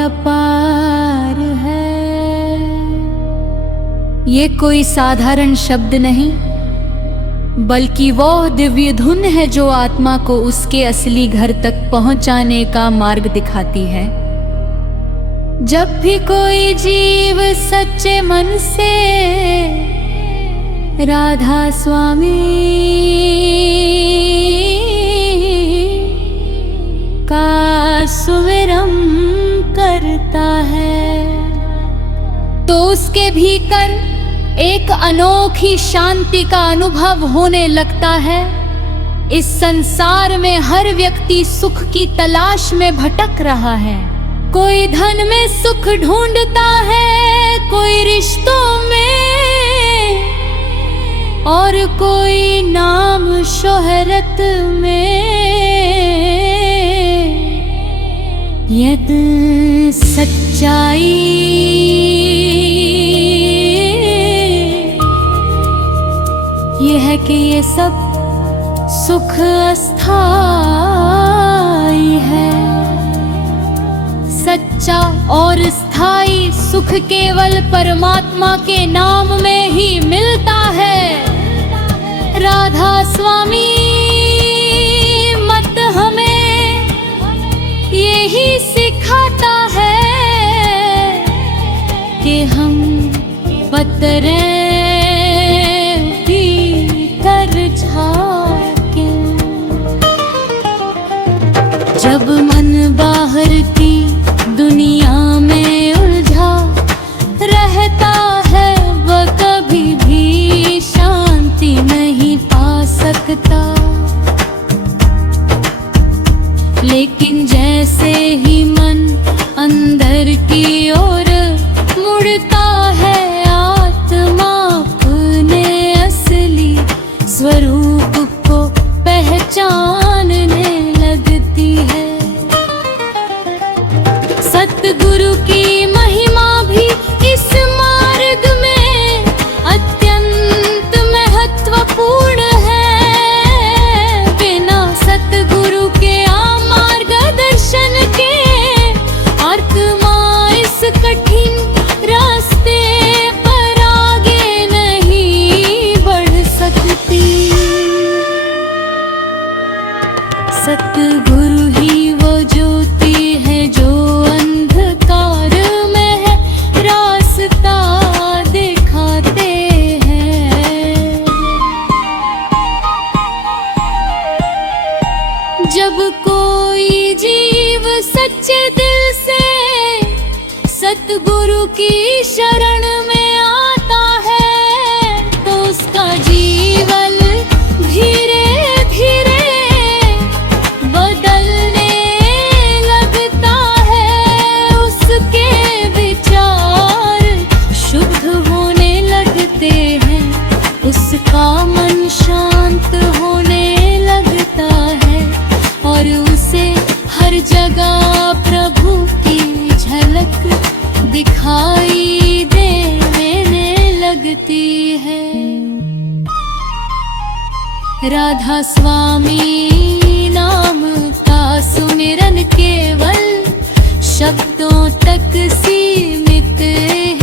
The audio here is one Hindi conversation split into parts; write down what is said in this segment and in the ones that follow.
अपार है। ये कोई साधारण शब्द नहीं, बल्कि वो दिव्य धुन है जो आत्मा को उसके असली घर तक पहुंचाने का मार्ग दिखाती है। जब भी कोई जीव सच्चे मन से राधा स्वामी का सुमिरन करता है, तो उसके भीतर एक अनोखी शांति का अनुभव होने लगता है। इस संसार में हर व्यक्ति सुख की तलाश में भटक रहा है। कोई धन में सुख ढूंढता है, कोई रिश्तों में, और कोई नाम शोहरत में। यदि सच्चाई ये है कि ये सब सुख अस्थाई है। सच्चा और स्थायी सुख केवल परमात्मा के नाम में ही मिलता है। राधा स्वामी मत हमें यही सिखाता है कि हम पत्थरें जब मन बाहर की दुनिया में उलझा रहता है, वह कभी भी शांति नहीं पा सकता। लेकिन जैसे ही मन अंदर की ओर मुड़ता है, आत्मा अपने असली स्वरूप को पहचानने लगती है। सतगुरु की महिमा भी इस मार्ग में अत्यंत महत्वपूर्ण है। बिना सतगुरु के मार्गदर्शन के आत्मा इस कठिन रास्ते पर आगे नहीं बढ़ सकती। सतगुरु ही वो ज्योति है जो अंधकार में है रास्ता दिखाते हैं। जब कोई जीव सच्चे दिल से सतगुरु की शरण में आता है, तो उसका जीवन धीरे उसका मन शांत होने लगता है, और उसे हर जगह प्रभु की झलक दिखाई देने लगती है। राधा स्वामी नाम का सुमिरन केवल शब्दों तक सीमित है।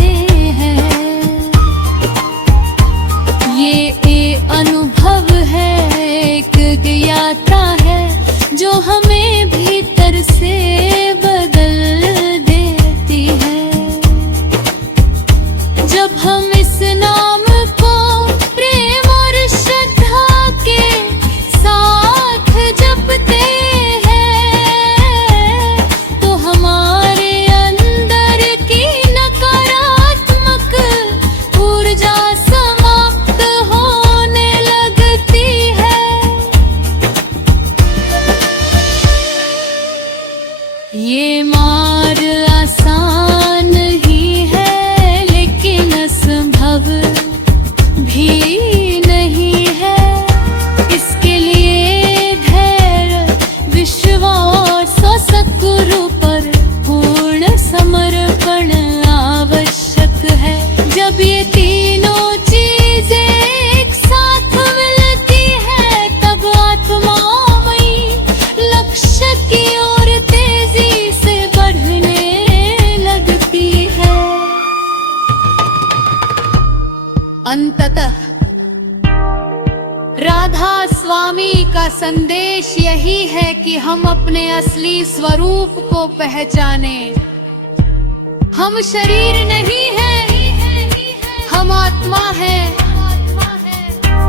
ये अनुभव है, एक यात्रा है जो हमें भीतर से बदल देती है। जब हम इस नाम को प्रेम और श्रद्धा के साथ जपते हैं, तो हमारे अंदर की नकारात्मक ऊर्जा ये मार्ग आसान ही है, लेकिन असंभव भी नहीं है। इसके लिए धैर्य, विश्वास और सद्गुरु पर पूर्ण समर्पण आवश्यक है। जब ये तीनों चीजें एक साथ मिलती है, तब आत्मा लक्ष्य की ओर तेजी से बढ़ने ततः। राधा स्वामी का संदेश यही है कि हम अपने असली स्वरूप को पहचाने। हम शरीर नहीं हैं, हम आत्मा हैं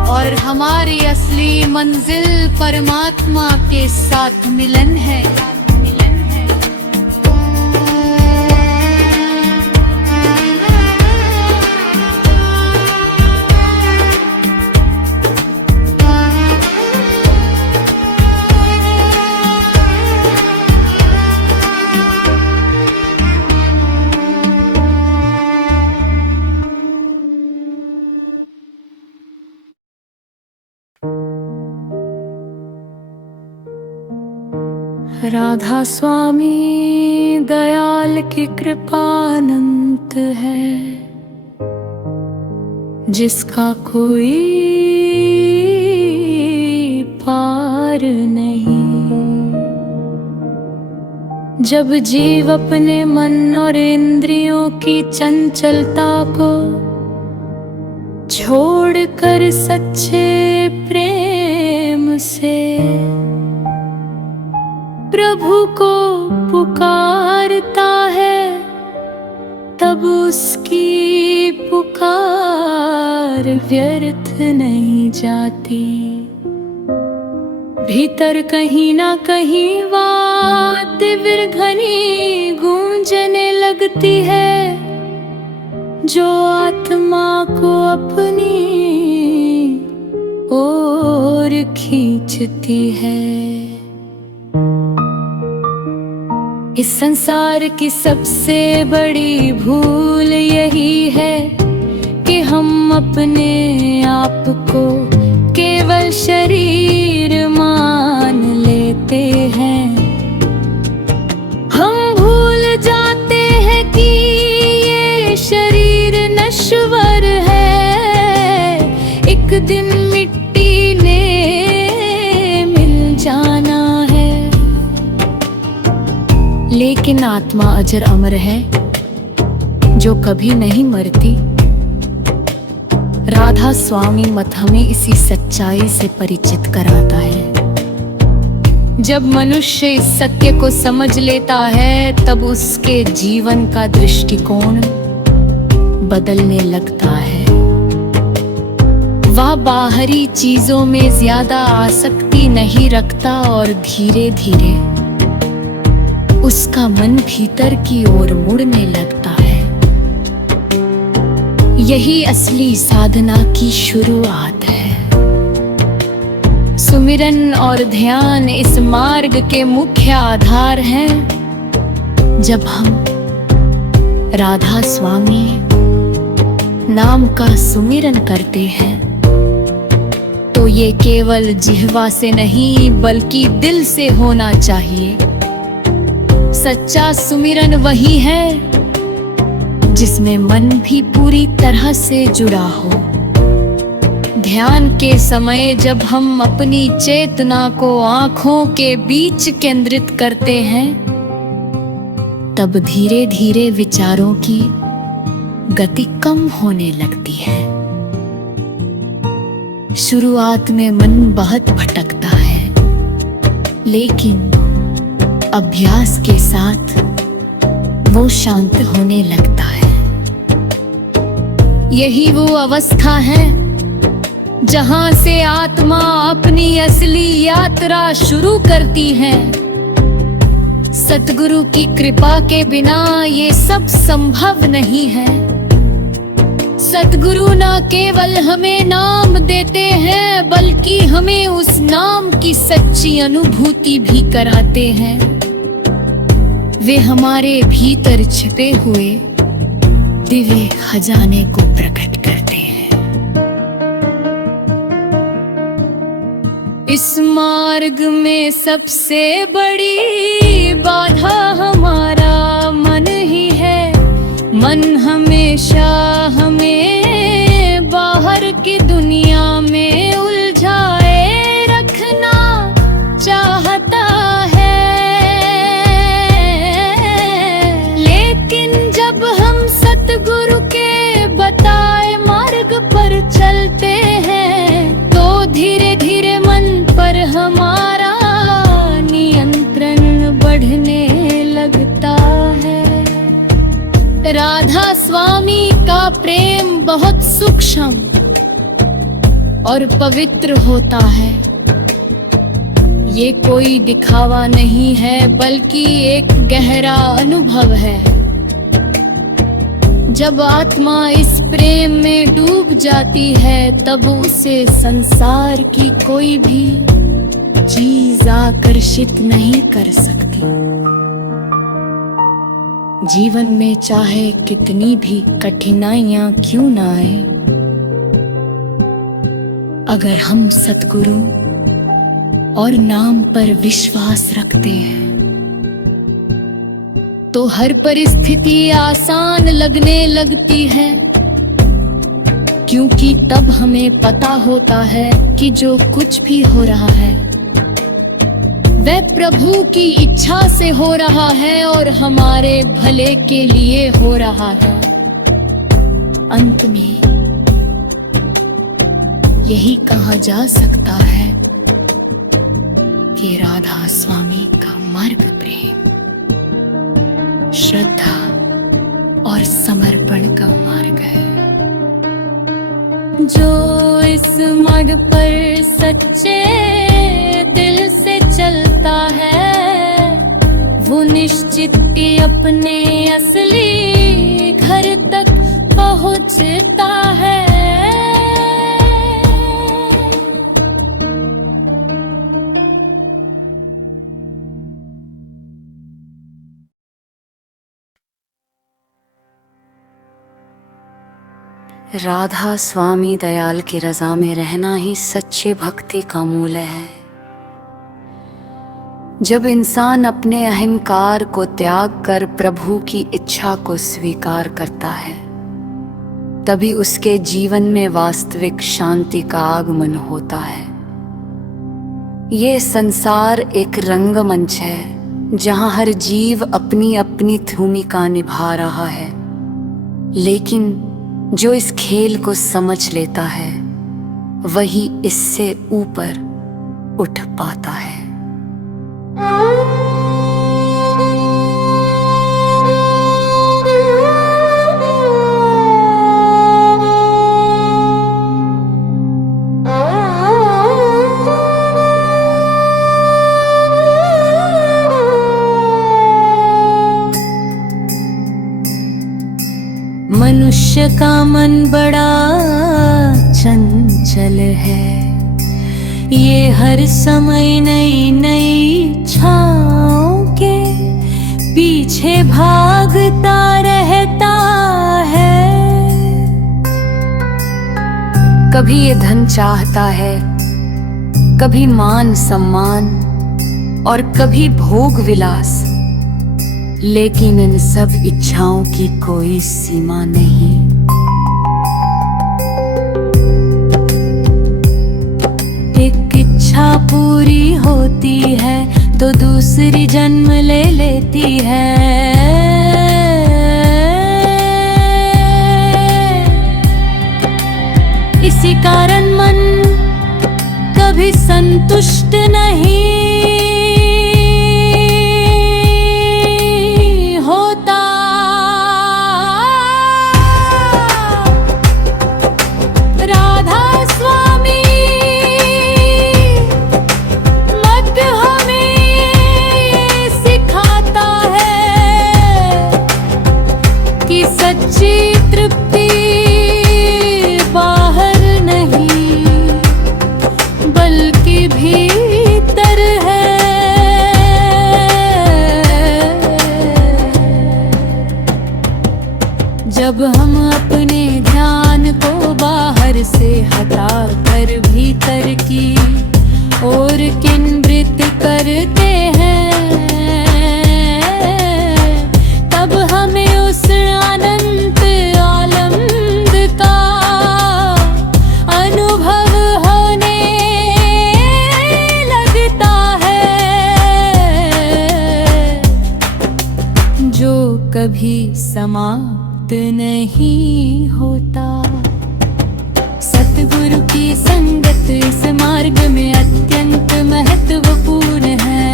और हमारी असली मंजिल परमात्मा के साथ मिलन है। राधा स्वामी दयाल की कृपा अनंत है, जिसका कोई पार नहीं। जब जीव अपने मन और इंद्रियों की चंचलता को छोड़कर सच्चे प्रेम से प्रभु को पुकारता है, तब उसकी पुकार व्यर्थ नहीं जाती। भीतर कहीं ना कहीं बात विरघनी गूंजने लगती है, जो आत्मा को अपनी ओर खींचती है। इस संसार की सबसे बड़ी भूल यही है कि हम अपने आप को केवल शरीर मान लेते हैं। हम भूल जाते हैं कि ये शरीर नश्वर है, एक दिन मिट्टी ने मिल जाना है। लेकिन आत्मा अजर अमर है, जो कभी नहीं मरती। राधा स्वामी मत हमें इसी सच्चाई से परिचित कराता है। जब मनुष्य इस सत्य को समझ लेता है, तब उसके जीवन का दृष्टिकोण बदलने लगता है। वह बाहरी चीजों में ज्यादा आसक्ति नहीं रखता और धीरे धीरे उसका मन भीतर की ओर मुड़ने लगता है। यही असली साधना की शुरुआत है। सुमिरन और ध्यान इस मार्ग के मुख्य आधार हैं। जब हम राधा स्वामी नाम का सुमिरन करते हैं, तो ये केवल जिह्वा से नहीं बल्कि दिल से होना चाहिए। सच्चा सुमिरन वही है जिसमें मन भी पूरी तरह से जुड़ा हो। ध्यान के समय जब हम अपनी चेतना को आँखों के बीच केंद्रित करते हैं, तब धीरे धीरे विचारों की गति कम होने लगती है। शुरुआत में मन बहुत भटकता है, लेकिन अभ्यास के साथ वो शांत होने लगता है। यही वो अवस्था है जहां से आत्मा अपनी असली यात्रा शुरू करती है। सतगुरु की कृपा के बिना ये सब संभव नहीं है। सतगुरु न केवल हमें नाम देते हैं, बल्कि हमें उस नाम की सच्ची अनुभूति भी कराते हैं। वे हमारे भीतर छिपे हुए दिव्य खजाने को प्रकट करते हैं। इस मार्ग में सबसे बड़ी बाधा हमारा मन ही है। मन हमेशा हमें बाहर की दुनिया में उलझाए रखना चाहता है। लेकिन जब हम सतगुरु के बताए मार्ग पर चल स्वामी का प्रेम बहुत सूक्ष्म और पवित्र होता है। ये कोई दिखावा नहीं है बल्कि एक गहरा अनुभव है। जब आत्मा इस प्रेम में डूब जाती है तब उसे संसार की कोई भी चीज आकर्षित नहीं कर सकती। जीवन में चाहे कितनी भी कठिनाइयां क्यों ना आए, अगर हम सद्गुरु और नाम पर विश्वास रखते हैं तो हर परिस्थिति आसान लगने लगती है, क्योंकि तब हमें पता होता है कि जो कुछ भी हो रहा है वह प्रभु की इच्छा से हो रहा है और हमारे भले के लिए हो रहा है। अंत में यही कहा जा सकता है कि राधा स्वामी का मार्ग प्रेम, श्रद्धा और समर्पण का मार्ग है। जो इस मार्ग पर सच्चे दिल से चलता है वो निश्चित ही अपने असली घर तक पहुंचता है। राधा स्वामी दयाल की रजा में रहना ही सच्ची भक्ति का मूल है। जब इंसान अपने अहंकार को त्याग कर प्रभु की इच्छा को स्वीकार करता है तभी उसके जीवन में वास्तविक शांति का आगमन होता है। ये संसार एक रंगमंच है जहां हर जीव अपनी अपनी भूमिका निभा रहा है, लेकिन जो इस खेल को समझ लेता है वही इससे ऊपर उठ पाता है। मनुष्य का मन बड़ा चंचल है, ये हर समय नई नई इच्छाओं के पीछे भागता रहता है। कभी ये धन चाहता है, कभी मान सम्मान और कभी भोग विलास, लेकिन इन सब इच्छाओं की कोई सीमा नहीं। एक इच्छा पूरी होती है तो दूसरी जन्म ले लेती है। इसी कारण मन कभी संतुष्ट नहीं जब हम अपने ध्यान को बाहर से हटा कर भीतर की ओर केंद्रित करते हैं, तब हमें उस अनंत आनंद का अनुभव होने लगता है जो कभी समाप्त नहीं होता। सतगुरु की संगत इस मार्ग में अत्यंत महत्वपूर्ण है।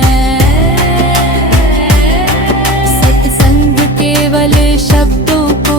सत्संग केवल शब्दों को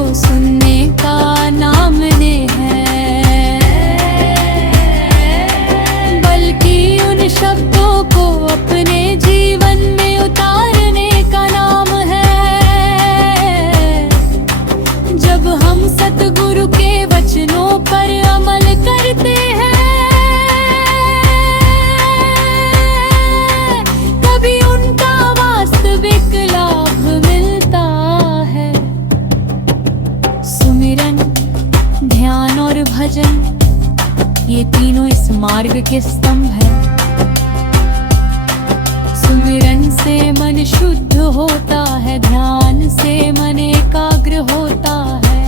योग के स्तंभ है। सुमिरन से मन शुद्ध होता है, ध्यान से मन एकाग्र होता है,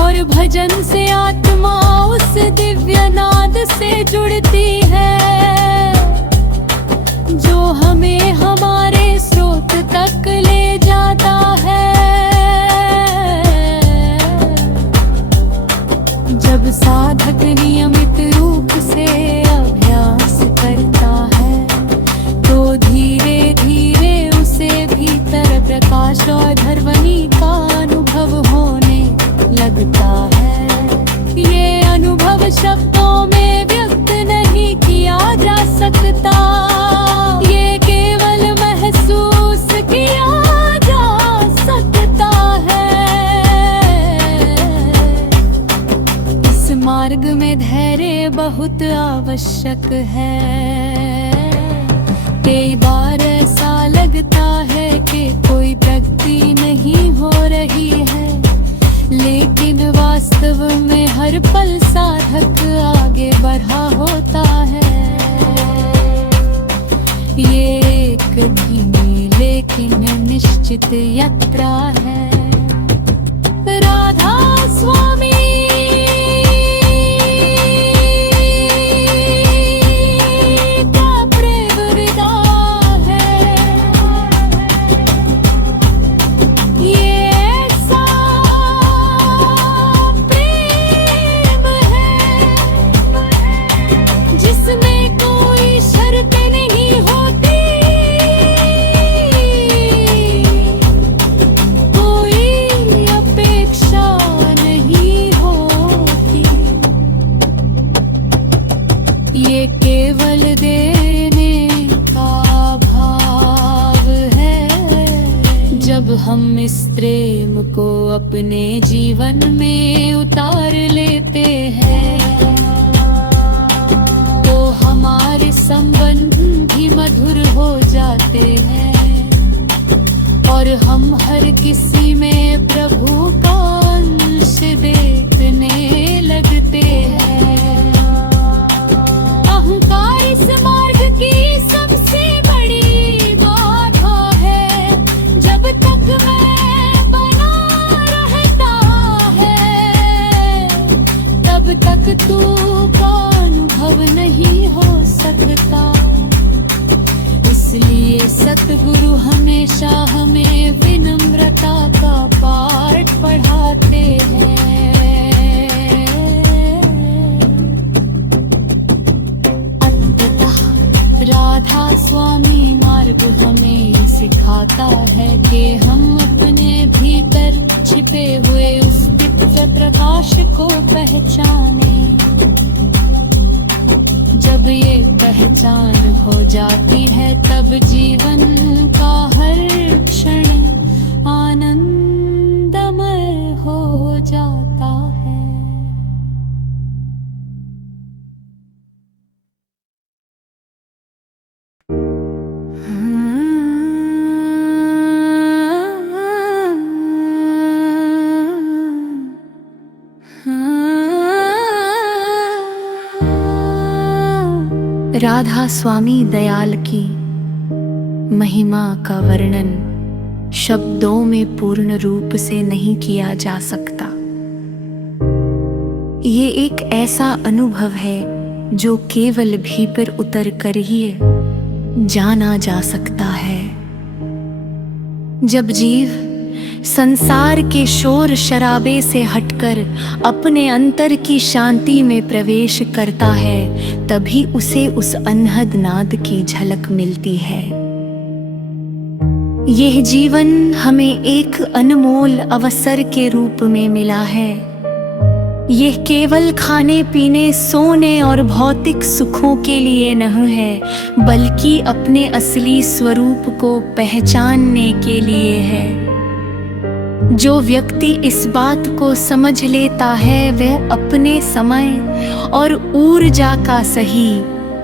और भजन से आत्मा उस दिव्य नाद से जुड़ती है जो हमें हमारे स्रोत तक ले जाता है। जब साधक नियमित रूप से अभ्यास करता है तो धीरे धीरे उसे भीतर प्रकाश और ध्वनि का अनुभव होने लगता है। ये अनुभव शब्दों में व्यक्त नहीं किया जा सकता, ये केवल महसूस किया जा सकता है। इस मार्ग में धैर्य बहुत आवश्यक है। कई बार ऐसा लगता है कि कोई प्रगति नहीं हो रही है, लेकिन वास्तव में हर पल साधक आगे बढ़ा होता है। ये एक धीमी लेकिन निश्चित यात्रा है। राधा स्वामी का प्रेम विदा है, ये ऐसा प्रेम है जिसमें कोई शर्त नहीं होती, कोई अपेक्षा नहीं होती। ये केवल देने का भाव है। जब हम इस प्रेम को अपने जीवन में उतार लेते हैं तो हमारे संबंध भी मधुर हो जाते हैं और हम हर किसी में प्रभु का अंश देखने लगते हैं। अहंकार इस मार्ग की सबसे बड़ी बाधा है। जब तक मैं बना रहता है तब तक तू का अनुभव नहीं हो सकता। इसलिए सतगुरु हमेशा हमें विनम्रता का पाठ पढ़ाते हैं। अंततः राधा स्वामी मार्ग हमें सिखाता है कि हम अपने भीतर छिपे हुए उस दिव्य प्रकाश को पहचाने। जब ये पहचान हो जाती है तब जीवन का हर क्षण आनंदमय हो जाता है। राधा स्वामी दयाल की महिमा का वर्णन शब्दों में पूर्ण रूप से नहीं किया जा सकता। ये एक ऐसा अनुभव है जो केवल भीतर उतर कर ही जाना जा सकता है। जब जीव संसार के शोर शराबे से हटकर अपने अंतर की शांति में प्रवेश करता है तभी उसे उस अनहद नाद की झलक मिलती है। यह जीवन हमें एक अनमोल अवसर के रूप में मिला है। यह केवल खाने पीने सोने और भौतिक सुखों के लिए नहीं है, बल्कि अपने असली स्वरूप को पहचानने के लिए है। जो व्यक्ति इस बात को समझ लेता है वह अपने समय और ऊर्जा का सही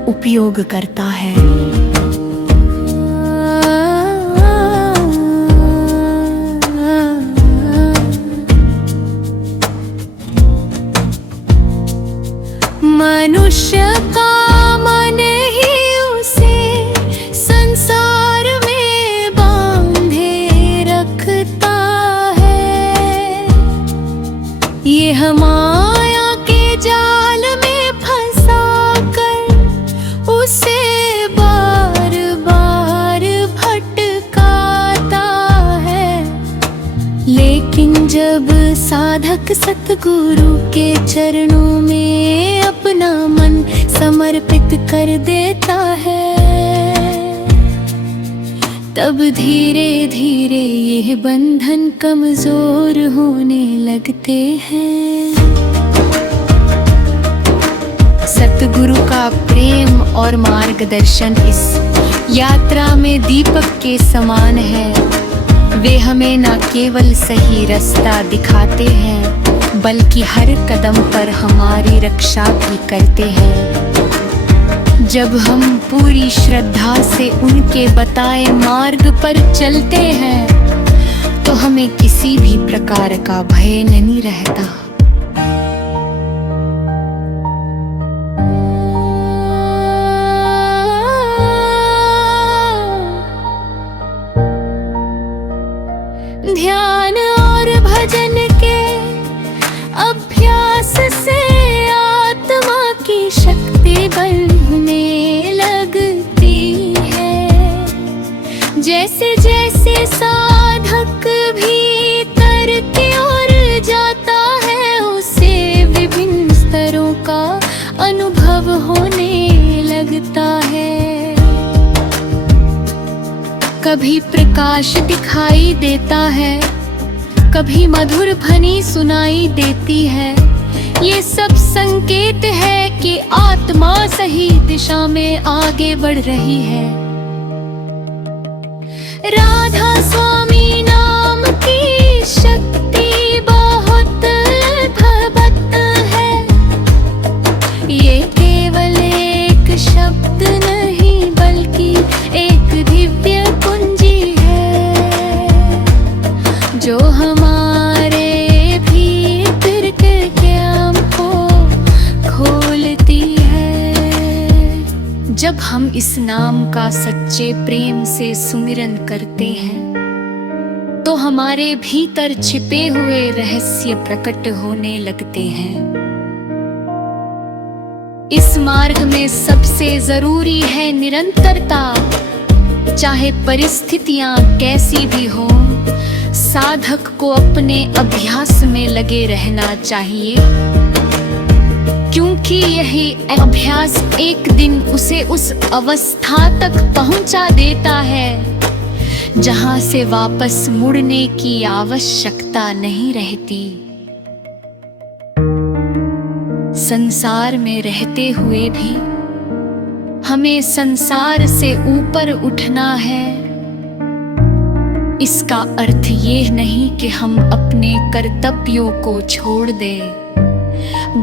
उपयोग करता है। मनुष्य जब साधक सतगुरु के चरणों में अपना मन समर्पित कर देता है, तब धीरे धीरे यह बंधन कमजोर होने लगते हैं। सतगुरु का प्रेम और मार्गदर्शन इस यात्रा में दीपक के समान है। वे हमें न केवल सही रास्ता दिखाते हैं, बल्कि हर कदम पर हमारी रक्षा भी करते हैं। जब हम पूरी श्रद्धा से उनके बताए मार्ग पर चलते हैं, तो हमें किसी भी प्रकार का भय नहीं रहता। ध्यान और भजन के अभ्यास से आत्मा की शक्ति बढ़ने लगती है। जैसे जैसे साधक भीतर की ओर जाता है, उसे विभिन्न स्तरों का अनुभव होने लगता है। कभी प्रकाश दिखाई देता है, कभी मधुर ध्वनि सुनाई देती है। ये सब संकेत है कि आत्मा सही दिशा में आगे बढ़ रही है। राधा स्वामी नाम की शक्ति बहुत अद्भुत है। ये केवल एक शब्द नहीं, बल्कि एक दिव्य कुंजी है, जो हमारे भीतर के ज्ञान को खोलती है। जब हम इस नाम का सच्चे प्रेम से सुमिरन करते हैं, तो हमारे भीतर छिपे हुए रहस्य प्रकट होने लगते हैं। इस मार्ग में सबसे जरूरी है निरंतरता। चाहे परिस्थितियां कैसी भी हो, साधक को अपने अभ्यास में लगे रहना चाहिए, क्योंकि यही अभ्यास एक दिन उसे उस अवस्था तक पहुंचा देता है जहां से वापस मुड़ने की आवश्यकता नहीं रहती। संसार में रहते हुए भी हमें संसार से ऊपर उठना है। इसका अर्थ ये नहीं कि हम अपने कर्तव्यों को छोड़ दें,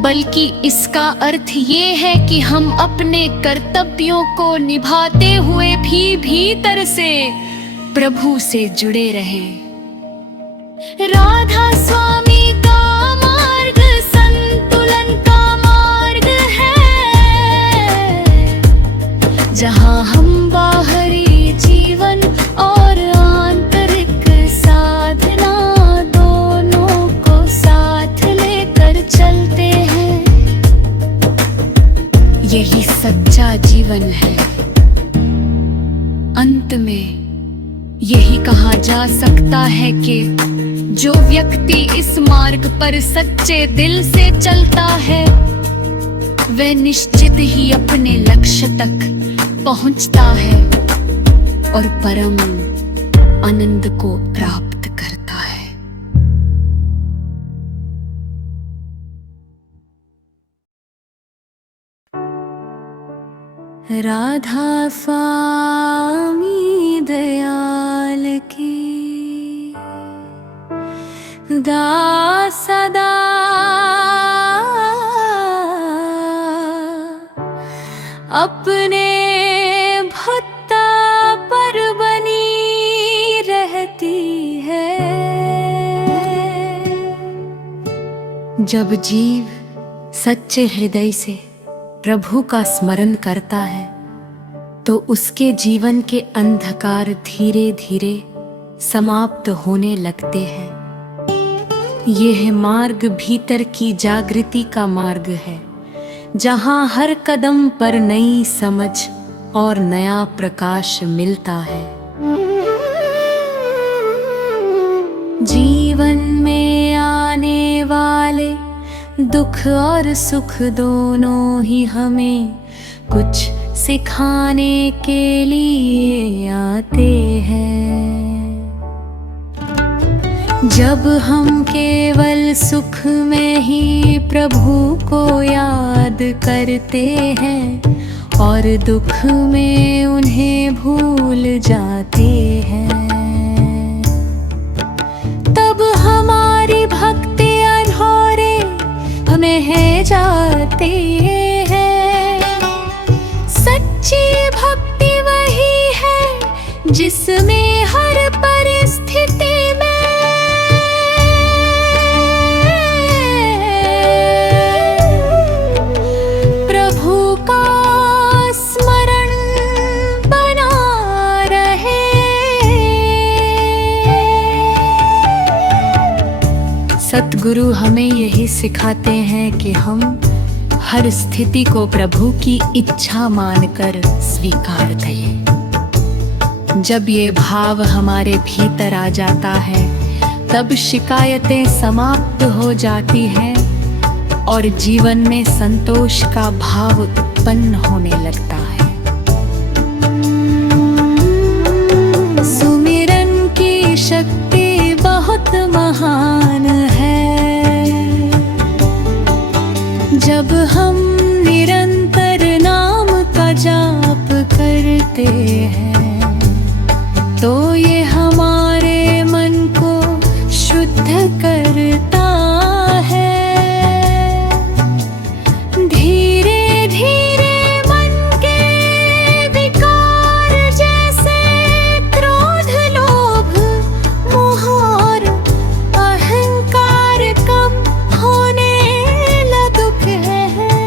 बल्कि इसका अर्थ ये है कि हम अपने कर्तव्यों को निभाते हुए भी भीतर से प्रभु से जुड़े रहें। राधा स्वामी का मार्ग संतुलन का मार्ग है, जहां हम बाहरी जीवन और आंतरिक साधना दोनों को साथ लेकर चलते हैं। यही सच्चा जीवन है। अंत में यही कहा जा सकता है कि जो व्यक्ति इस मार्ग पर सच्चे दिल से चलता है, वह निश्चित ही अपने लक्ष्य तक पहुंचता है और परम आनंद को प्राप्त करता है। राधा स्वामी दयाल की दास सदा अपने भक्ता पर बनी रहती है। जब जीव सच्चे हृदय से प्रभु का स्मरण करता है, तो उसके जीवन के अंधकार धीरे धीरे समाप्त होने लगते हैं। यह मार्ग भीतर की जागृति का मार्ग है, जहां हर कदम पर नई समझ और नया प्रकाश मिलता है। जीवन में आने वाले दुख और सुख दोनों ही हमें कुछ सिखाने के लिए आते हैं। जब हम केवल सुख में ही प्रभु को याद करते हैं और दुख में उन्हें भूल जाते हैं, तब हमारी भक्ति अधूरे में जाते हैं। सच्ची भक्ति वही है जिसमें हर परिस्थिति में प्रभु का स्मरण बना रहे। सतगुरु हमें यही सिखाते हैं कि हम हर स्थिति को प्रभु की इच्छा मानकर स्वीकार करें। जब ये भाव हमारे भीतर आ जाता है, तब शिकायतें समाप्त हो जाती हैं और जीवन में संतोष का भाव उत्पन्न होने लगता है। सुमिरन की शक्ति बहुत महान है। जब हम निरंतर नाम का जाप करते हैं, तो ये हमारे मन को शुद्ध करता है। धीरे धीरे मन के विकार जैसे क्रोध, लोभ, मोह और अहंकार कम होने लगते हैं।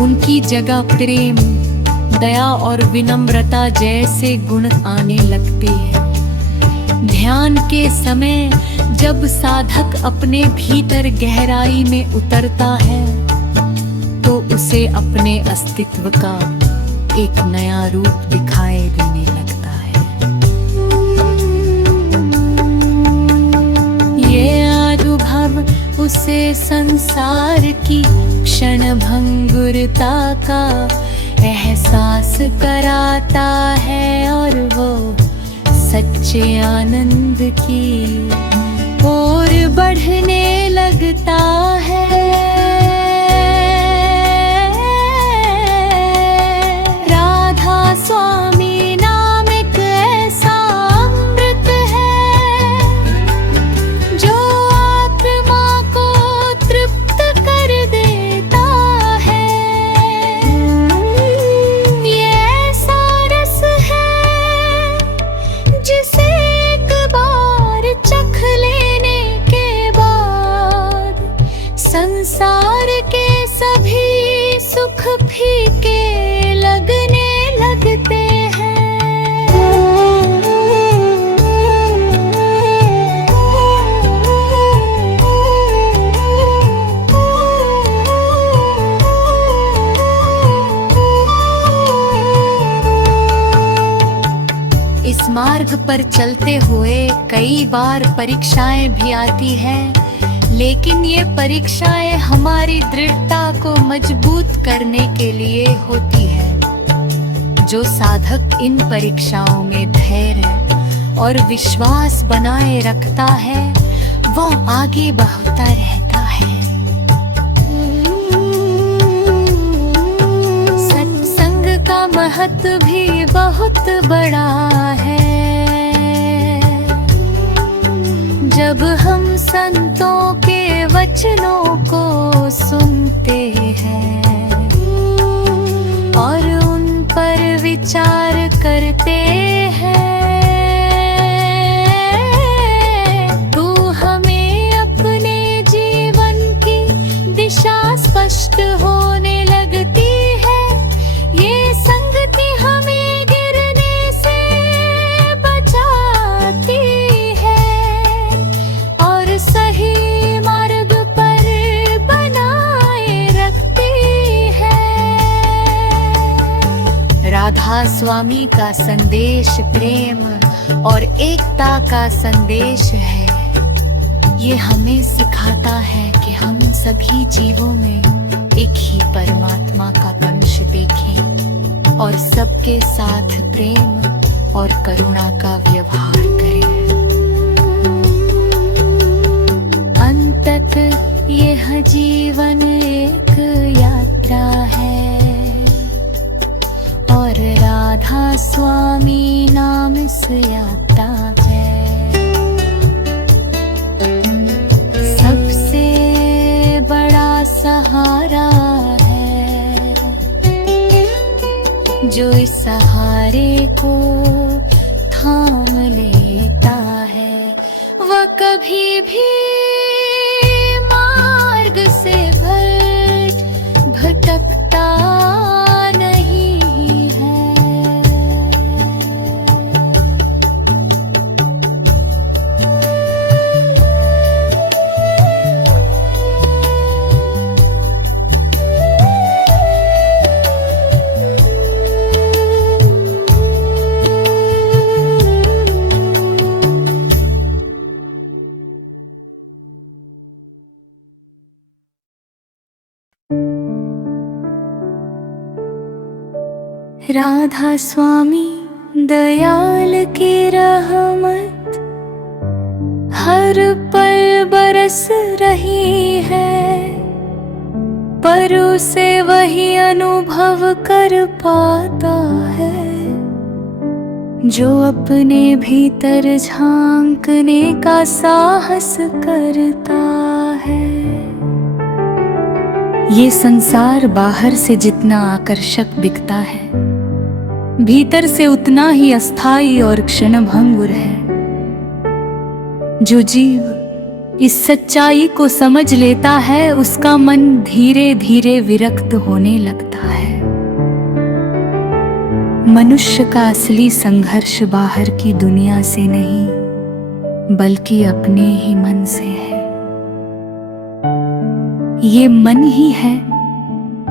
उनकी जगह प्रेम, दया और विनम्रता जैसे गुण आने लगते हैं। ध्यान के समय जब साधक अपने भीतर गहराई में उतरता है, तो उसे अपने अस्तित्व का एक नया रूप दिखाई देने लगता है। ये अनुभव उसे संसार की क्षणभंगुरता का एहसास कराता है और वो सच्चे आनंद की ओर बढ़ने लगता है। राधा स्वामी नाम एक ऐसा अमृत है जो आत्मा को तृप्त कर देता है। ये ऐसा रस है जिसे एक बार चख लेने के बाद संसार के सभी सुख फीके लगने लगते हैं। इस मार्ग पर चलते हुए कई बार परीक्षाएं भी आती हैं, लेकिन ये परीक्षाएं हमारी दृढ़ता को मजबूत करने के लिए होती है। जो साधक इन परीक्षाओं में धैर्य और विश्वास बनाए रखता है, वो आगे बढ़ता रहता है। सत्संग का महत्व भी बहुत बड़ा है। जब हम संतों के वचनों को सुनते हैं और उन पर विचार करते हैं, तो हमें अपने जीवन की दिशा स्पष्ट होने लगती है। ये संगति हमें गिरने से बचाती है और सही मार्ग पर बनाए रखती है। राधा स्वामी का संदेश प्रेम और एकता का संदेश है। ये हमें सिखाता है कि हम सभी जीवों में एक ही परमात्मा का अंश देखें और सबके साथ प्रेम और करुणा का व्यवहार करें। अंततः यह जीवन एक यात्रा है और राधा स्वामी नाम इस यात्रा है। सबसे बड़ा सहारा है जो इस सहारे को थाम लेता है, वह कभी भी मार्ग से भटकता नहीं है। राधा स्वामी दयाल की रहमत हर पल बरस रही है, पर उसे वही अनुभव कर पाता है जो अपने भीतर झांकने का साहस करता है। ये संसार बाहर से जितना आकर्षक दिखता है, भीतर से उतना ही अस्थायी और क्षणभंगुर है। जो जीव इस सच्चाई को समझ लेता है, उसका मन धीरे धीरे विरक्त होने लगता है। मनुष्य का असली संघर्ष बाहर की दुनिया से नहीं, बल्कि अपने ही मन से है। ये मन ही है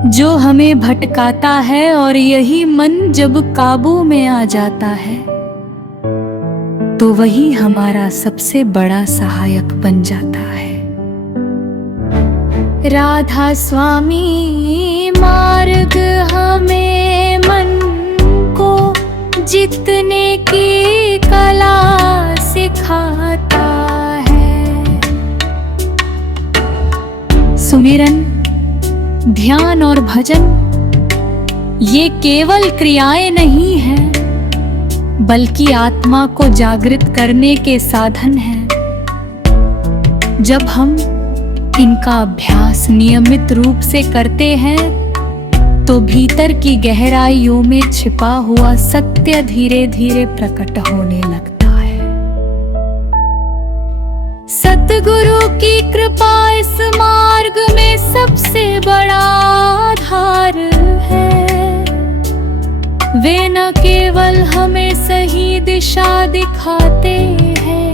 जो हमें भटकाता है, और यही मन जब काबू में आ जाता है तो वही हमारा सबसे बड़ा सहायक बन जाता है। राधा स्वामी मार्ग हमें मन को जीतने की कला सिखाता है। सुमिरन, ध्यान और भजन ये केवल क्रियाएं नहीं हैं, बल्कि आत्मा को जागृत करने के साधन हैं। जब हम इनका अभ्यास नियमित रूप से करते हैं तो भीतर की गहराइयों में छिपा हुआ सत्य धीरे धीरे प्रकट होने लगता है। सतगुरु की कृपा इस मार्ग में सबसे बड़ा आधार है। वे न केवल हमें सही दिशा दिखाते हैं,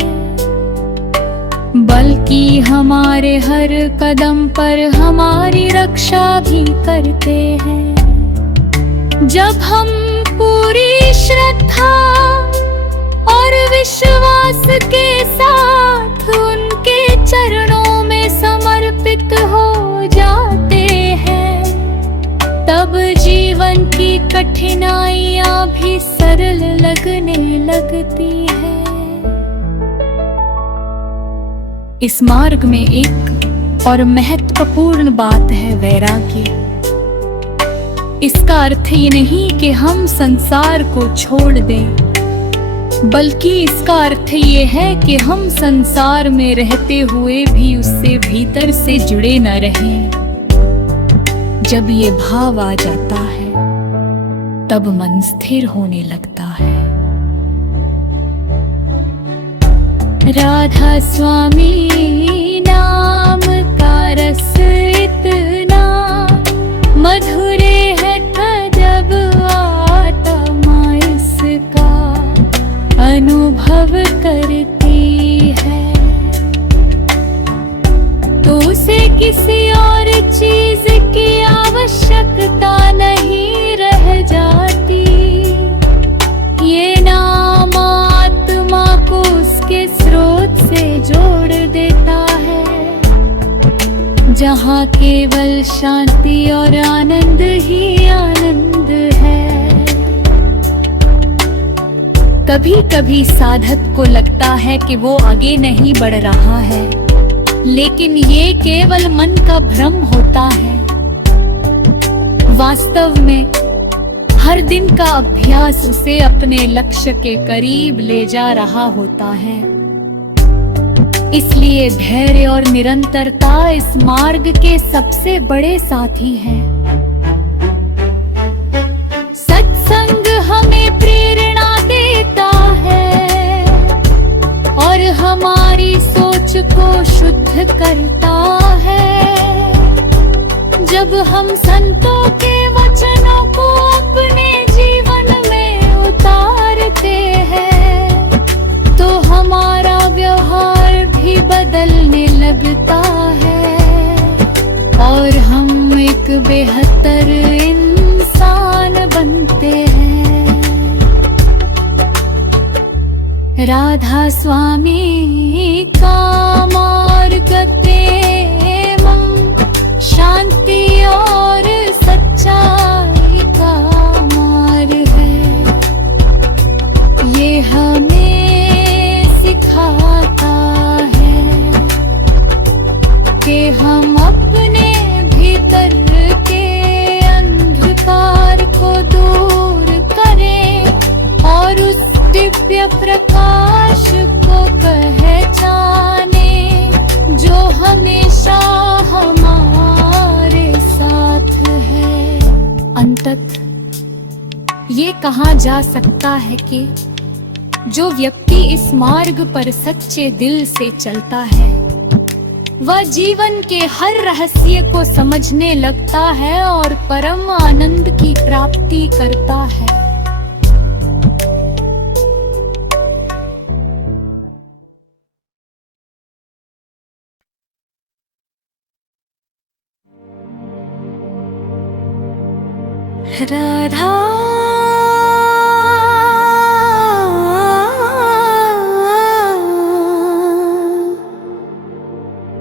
बल्कि हमारे हर कदम पर हमारी रक्षा भी करते हैं। जब हम पूरी श्रद्धा और विश्वास के साथ उनके चरणों में समर्पित हो जाते हैं, तब जीवन की कठिनाइयां भी सरल लगने लगती है। इस मार्ग में एक और महत्वपूर्ण बात है वैराग्य। इसका अर्थ ये नहीं कि हम संसार को छोड़ दें, बल्कि इसका अर्थ ये है कि हम संसार में रहते हुए भी उससे भीतर से जुड़े न रहें। जब ये भाव आ जाता है तब मन स्थिर होने लगता है। राधा स्वामी नाम का रस इतना मधुर है, जब आत्मा इसका अनुभव करती है तो उसे किसी और चीज की आवश्यकता नहीं रह जाती। ये नाम आत्मा जहाँ केवल शांति और आनंद ही आनंद है। कभी कभी साधक को लगता है कि वो आगे नहीं बढ़ रहा है, लेकिन ये केवल मन का भ्रम होता है। वास्तव में हर दिन का अभ्यास उसे अपने लक्ष्य के करीब ले जा रहा होता है। इसलिए धैर्य और निरंतरता इस मार्ग के सबसे बड़े साथी हैं। सत्संग हमें प्रेरणा देता है और हमारी सोच को शुद्ध करता है। जब हम संतों के वचनों को अपने जीवन में उतारते हैं, तो हमारा व्यवहार भी बदलने लगता है और हम एक बेहतर इंसान बनते हैं। राधा स्वामी का मार्ग प्रेमं शांति और सच्चाई का मार्ग है। ये हमें सिखाता है कि हम अपने भीतर के अंधकार को दूर करें और उस दिव्य प्रकाश को पहचाने जो हमेशा हमारे साथ है। अंततः ये कहा जा सकता है कि जो व्यक्ति इस मार्ग पर सच्चे दिल से चलता है, वह जीवन के हर रहस्य को समझने लगता है और परम आनंद की प्राप्ति करता है। राधा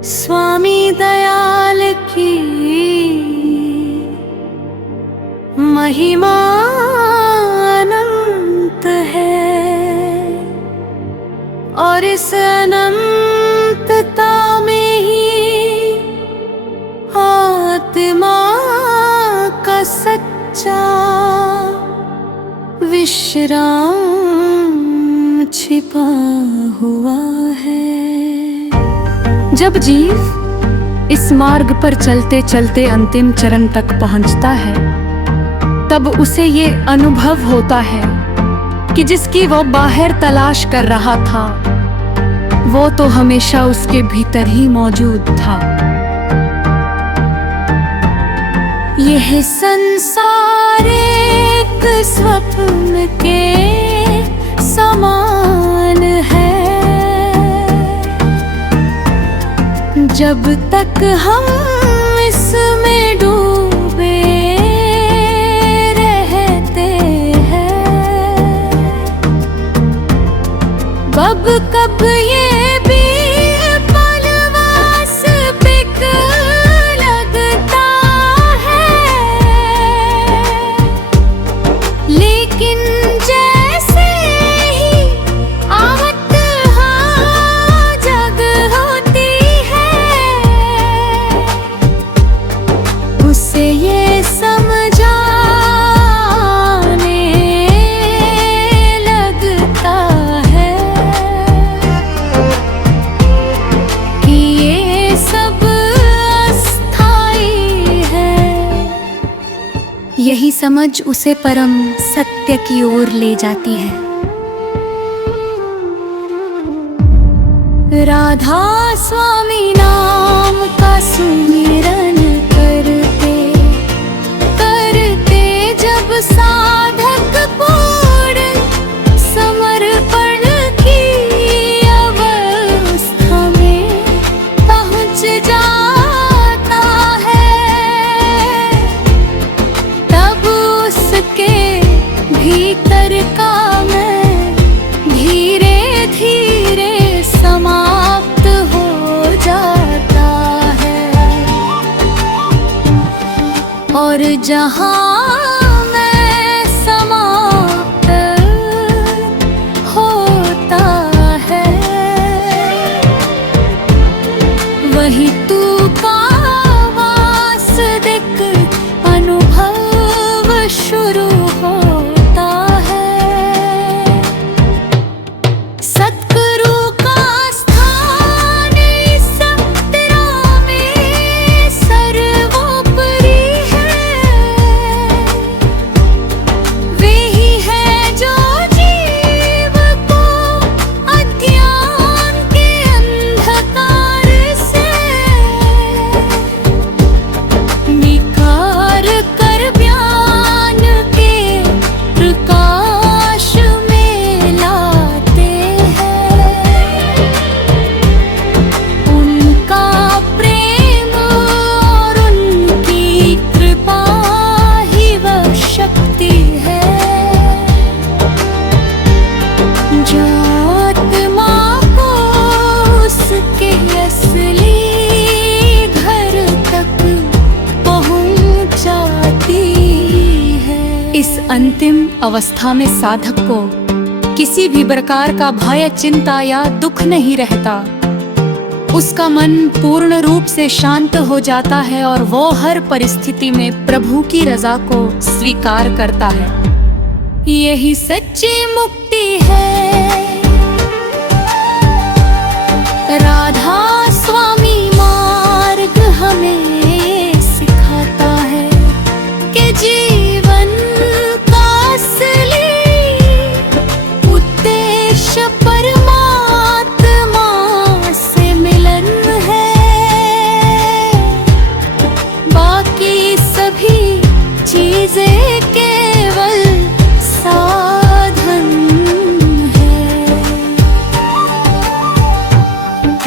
स्वामी दयाल की महिमा अनंत है और इस अनंतता में ही आत्मा का सच्चा विश्राम छिपा हुआ है। जब जीव इस मार्ग पर चलते चलते अंतिम चरण तक पहुंचता है, तब उसे ये अनुभव होता है कि जिसकी वो बाहर तलाश कर रहा था, वो तो हमेशा उसके भीतर ही मौजूद था। यह संसार एक स्वप्न के समान है। जब तक हम इसमें डूबे रहते हैं, कब ये भी पलवास पिक लगता है। लेकिन जैसे ही आवत हाँ जग होती है, उसे ये समझाने लगता है कि ये सब अस्थाई है। यही समझ उसे परम सत्य की ओर ले जाती है। राधा स्वामी नाम का सुमिरन करते करते जब साधक पूर्ण समर्पण की अवस्था में पहुंच जाता है, तब उसके भीतर का मैं धीरे धीरे समाप्त हो जाता है। जहाँ मैं समाप्त होता है, वही तू का वास्तविक अनुभव शुरू होता है। सतगुरु का स्थान इस तेरा में सर्वोपरि है। वे ही है जो जीव को अज्ञान के अंधकार से निखार कर ज्ञान के प्रकाश में लाते हैं। उनका प्रेम और उनकी कृपा ही वह शक्ति है जो आत्मा को उसके असली घर तक पहुंचाती है। इस अंतिम अवस्था में साधक को किसी भी प्रकार का भय, चिंता या दुख नहीं रहता। उसका मन पूर्ण रूप से शांत हो जाता है और वो हर परिस्थिति में प्रभु की रजा को स्वीकार करता है। यही सच्ची मुक्ति है। राधा स्वामी मार्ग हमें सिखाता है कि जीवन का असली उद्देश्य परमात्मा से मिलन है। बाकी सभी चीजें केवल साधन है।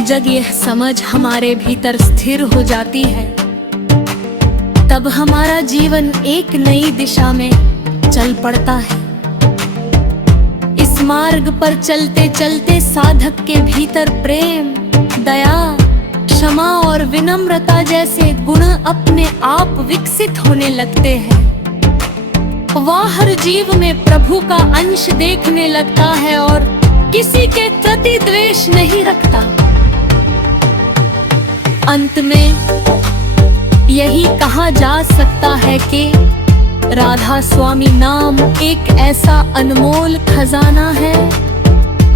जब यह समझ हमारे भीतर स्थिर हो जाती है, तब हमारा जीवन एक नई दिशा में चल पड़ता है। इस मार्ग पर चलते चलते साधक के भीतर प्रेम, दया, क्षमा और विनम्रता जैसे गुण अपने आप विकसित होने लगते हैं। वह हर जीव में प्रभु का अंश देखने लगता है और किसी के प्रति द्वेष नहीं रखता। अंत में यही कहा जा सकता है कि राधा स्वामी नाम एक ऐसा अनमोल खजाना है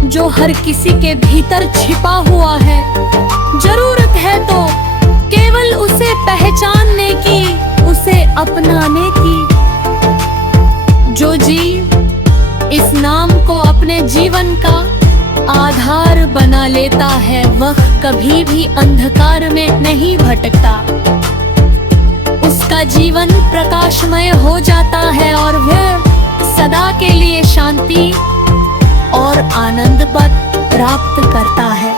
जो हर किसी के भीतर छिपा हुआ है। जरूरत है तो केवल उसे पहचानने की, उसे अपनाने की। जो जीव इस नाम को अपने जीवन का आधार बना लेता है, वह कभी भी अंधकार में नहीं भटकता। उसका जीवन प्रकाशमय हो जाता है और वह सदा के लिए शांति और आनंद पद प्राप्त करता है।